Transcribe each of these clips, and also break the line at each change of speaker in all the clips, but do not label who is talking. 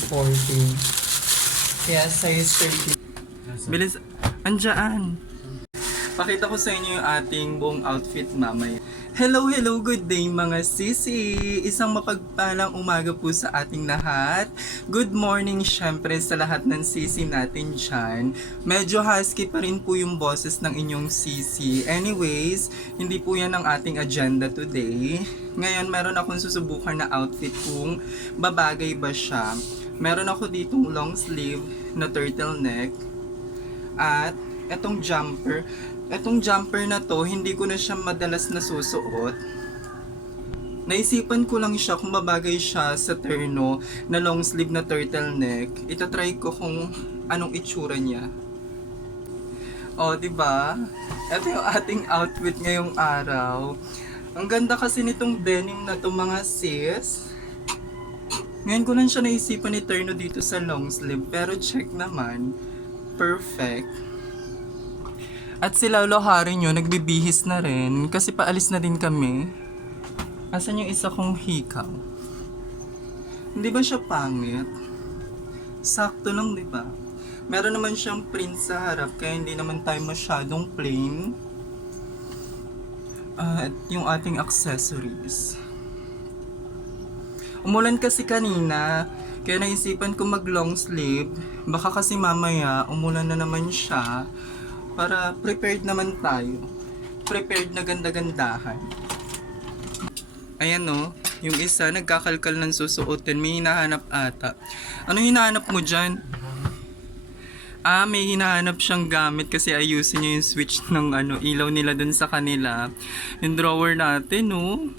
size 40. Kaya size 30. Bilis, andyan. Pakita ko sa inyo yung ating buong outfit mamaya. Hello, hello, good day mga sisi! Isang mapagpalang umaga po sa ating lahat. Good morning syempre sa lahat ng sisi natin dyan. Medyo husky pa rin po yung boses ng inyong sisi. Anyways, hindi po yan ang ating agenda today. Ngayon, meron akong susubukan na outfit kung babagay ba siya. Meron ako ditong long sleeve na turtleneck at etong jumper, etong jumper na to, hindi ko na siya madalas nasusuot. Naisipan ko lang siya kung babagay siya sa terno na long sleeve na turtleneck. Itatry ko kung anong itsura niya. O, di ba? Ito yung ating outfit ngayong araw. Ang ganda kasi nitong denim na to mga sis. Ngayon ko lang siya naisipan ni Terno dito sa long sleeve. Pero check naman. Perfect. At si Lolo Harry nyo, nagbibihis na rin kasi paalis na din kami. Asan yung isa kong hikaw? Hindi ba siya pangit? Sakto lang, di ba? Meron naman siyang print sa harap kaya hindi naman tayo masyadong plain. At yung ating accessories. Umulan kasi kanina, kaya naisipan ko mag long sleeve. Baka kasi mamaya umulan na naman siya para prepared naman tayo. Prepared na ganda-gandahan. Ayan no, yung isa nagkakalkal ng susuotin, may hinahanap ata. Ano hinahanap mo dyan? Ah, may hinahanap siyang gamit kasi ayusin niya yung switch ng ano, ilaw nila dun sa kanila. Yung drawer natin, no?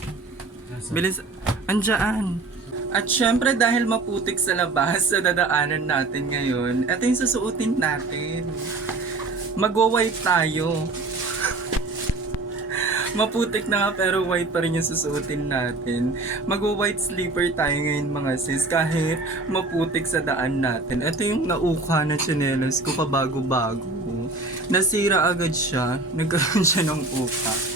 Bilis, andyan. At syempre dahil maputik sa labas sa dadaanan natin ngayon, ito yung susuotin natin. Magwa-white tayo. Maputik na nga pero white pa rin yung susuotin natin. Magwa-white sleeper tayo ngayon mga sis kahit maputik sa daan natin. Ito yung nauka na tsinelas ko kabago-bago. Nasira agad siya. Nagkaroon siya ng uka.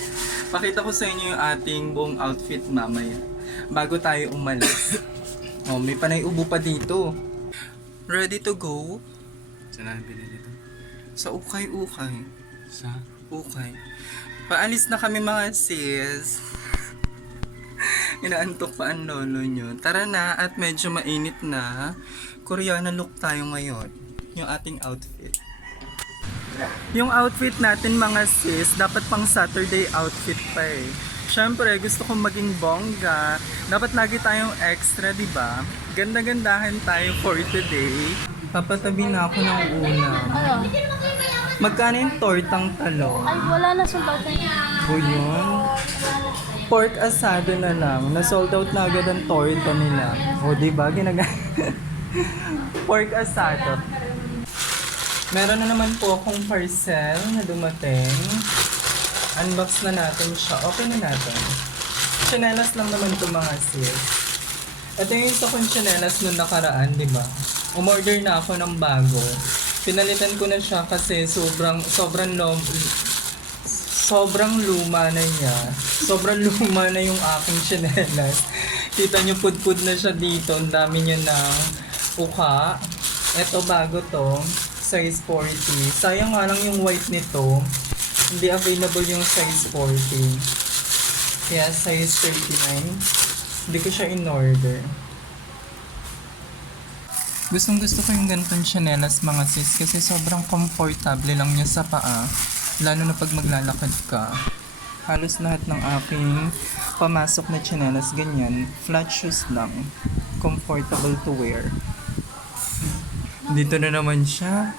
Pakita ko sa inyo yung ating buong outfit mamaya. Bago tayo umalis. oh, may panay ubo pa dito. Ready to go?
Saan namin binili ito?
Sa ukay-ukay.
Sa?
Okay. Paalis na kami mga sis. Inaantok pa ang lolo nyo. Tara na at medyo mainit na. Koreana look tayo ngayon. Yung ating outfit. Yung outfit natin mga sis, dapat pang Saturday outfit pa eh. Siyempre, gusto kong maging bongga. Dapat lagi tayong extra, di ba? Ganda-gandahan tayo for today. Papatabi na ako ng ulam.
Ano?
Magkano yung tortang talong?
Ay, wala na sold out na
O yun? Pork asado na lang. Na-sold out na agad ang torta nila. O diba? Ginaga... Pork asado. Meron na naman po akong parcel na dumating. Unbox na natin siya. Okay na natin. Chinelas lang naman ito mga sis. Ito yung isa kong chinelas nung nakaraan, di ba? Umorder na ako ng bago. Pinalitan ko na siya kasi sobrang, sobrang long, sobrang luma na niya. Sobrang luma na yung aking chinelas. Kita niyo pudpud na siya dito. Ang dami niya ng uka. Ito bago to. Size 40. Sayang nga lang yung white nito. Hindi available yung size 40. Kaya size 39. Hindi ko siya in-order. Gustong gusto ko yung ganitong chanelas mga sis kasi sobrang comfortable lang niya sa paa. Lalo na pag maglalakad ka. Halos lahat ng aking pamasok na chanelas ganyan. Flat shoes lang. Comfortable to wear. Dito na naman siya.